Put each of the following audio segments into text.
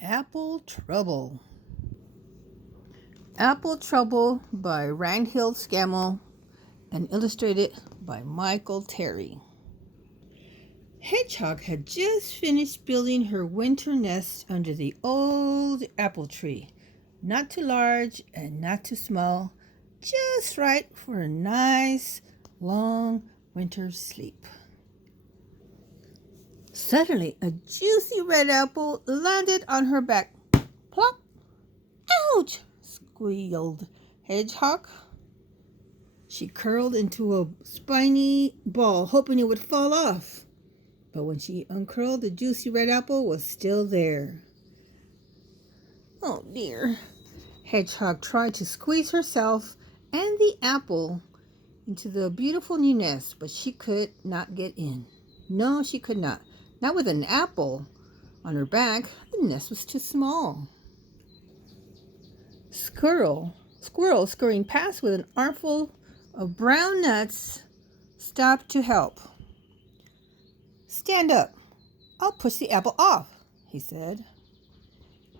Apple Trouble. Apple Trouble by Randhill Scammell and illustrated by Michael Terry. Hedgehog had just finished building her winter nest under the old apple tree. Not too large and not too small, just right for a nice, long winter sleep. Suddenly, a juicy red apple landed on her back. Plop! Ouch! Squealed Hedgehog. She curled into a spiny ball, hoping it would fall off. But when she uncurled, the juicy red apple was still there. Oh dear. Hedgehog tried to squeeze herself and the apple into the beautiful new nest, but she could not get in. No, she could not. Not with an apple on her back. The nest was too small. Squirrel scurrying past with an armful of brown nuts, stopped to help. Stand up. I'll push the apple off, he said.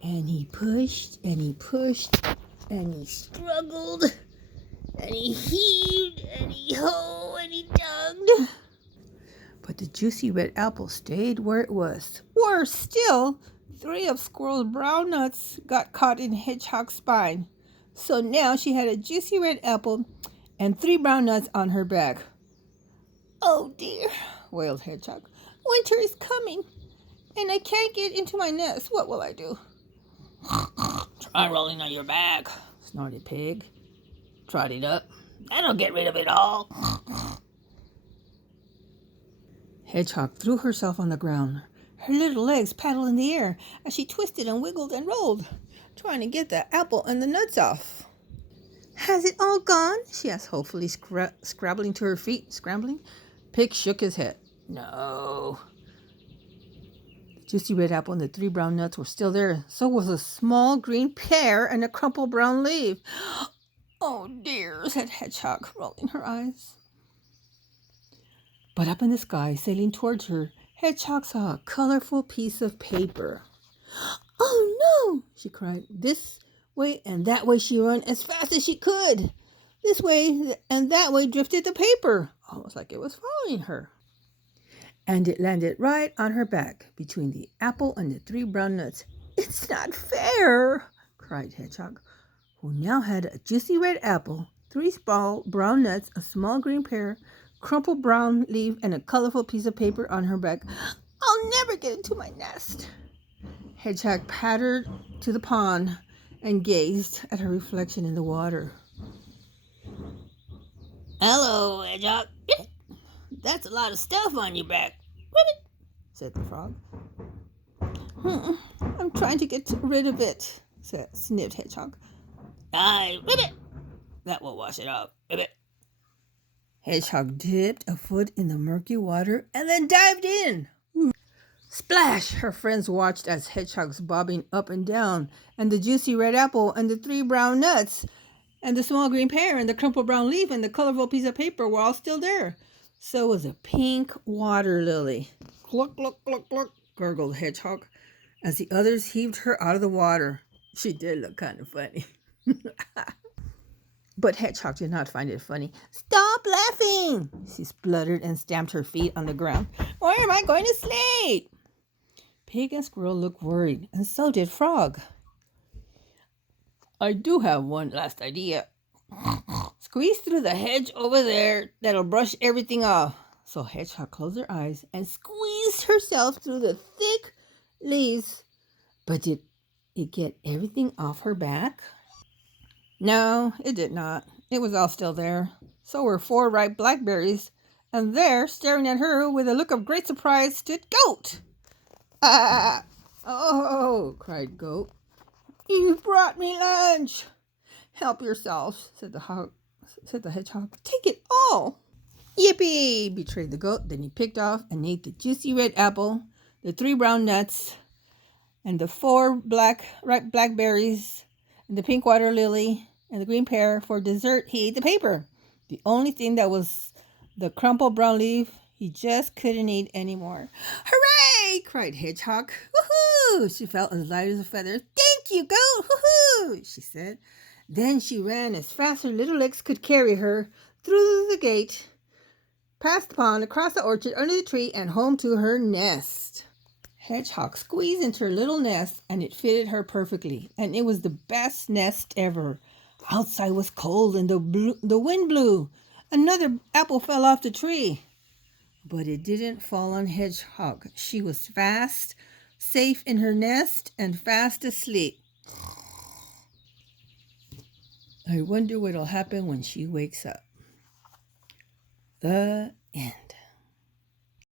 And he pushed and he pushed and he struggled and he heaved and he hoed and he dug. But the juicy red apple stayed where it was. Worse still, 3 of Squirrel's brown nuts got caught in Hedgehog's spine. So now she had a juicy red apple and 3 brown nuts on her back. Oh dear, wailed Hedgehog. Winter is coming, and I can't get into my nest. What will I do? Try rolling on your back, snorted Pig. trotting up. That'll get rid of it all. Hedgehog threw herself on the ground. Her little legs paddled in the air as she twisted and wiggled and rolled, trying to get the apple and the nuts off. Has it all gone? She asked hopefully, scrabbling to her feet. Scrambling. Pig shook his head. No. The juicy red apple and the 3 brown nuts were still there. So was a small green pear and a crumpled brown leaf. Oh dear, said Hedgehog, rolling her eyes. But up in the sky, sailing towards her, Hedgehog saw a colorful piece of paper. Oh no, she cried. This way and that way she ran as fast as she could. This way and that way drifted the paper, almost like it was following her. And it landed right on her back, between the apple and the 3 brown nuts. It's not fair, cried Hedgehog, who now had a juicy red apple, 3 small brown nuts, a small green pear, crumpled brown leaf, and a colorful piece of paper on her back. I'll never get into my nest. Hedgehog pattered to the pond and gazed at her reflection in the water. Hello, Hedgehog. That's a lot of stuff on your back, said the frog. I'm trying to get rid of it, sniffed Hedgehog. Ribbit. That will wash it off, ribbit. Hedgehog dipped a foot in the murky water and then dived in. Splash! Her friends watched as Hedgehog's bobbing up and down, and the juicy red apple and the 3 brown nuts and the small green pear and the crumpled brown leaf and the colorful piece of paper were all still there. So was a pink water lily. Cluck, cluck, cluck, cluck, gurgled Hedgehog as the others heaved her out of the water. She did look kind of funny. But Hedgehog did not find it funny. Stop laughing, she spluttered and stamped her feet on the ground. Where am I going to sleep? Pig and Squirrel looked worried, and so did Frog. I do have one last idea. Squeeze through the hedge over there. That'll brush everything off. So Hedgehog closed her eyes and squeezed herself through the thick leaves. But did it get everything off her back? No, it did not. It was all still there. So were 4 ripe blackberries, and there, staring at her with a look of great surprise, stood Goat. Ah! Oh! Cried Goat. You've brought me lunch. Help yourself, said the Hedgehog. Take it all. Yippee! Betrayed the Goat. Then he picked off and ate the juicy red apple, the 3 brown nuts, and the 4 ripe blackberries, and the pink water lily, and the green pear. For dessert, he ate the paper. The only thing that was the crumpled brown leaf He just couldn't eat anymore. Hooray! Cried Hedgehog. Woohoo! She felt as light as a feather. Thank you, goat! Woohoo! She said. Then she ran as fast as her little legs could carry her through the gate, past the pond, across the orchard, under the tree, and home to her nest. Hedgehog squeezed into her little nest, and it fitted her perfectly, and it was the best nest ever. Outside was cold, and the wind blew. Another apple fell off the tree. But it didn't fall on Hedgehog. She was fast, safe in her nest, and fast asleep. I wonder what'll happen when she wakes up. The end.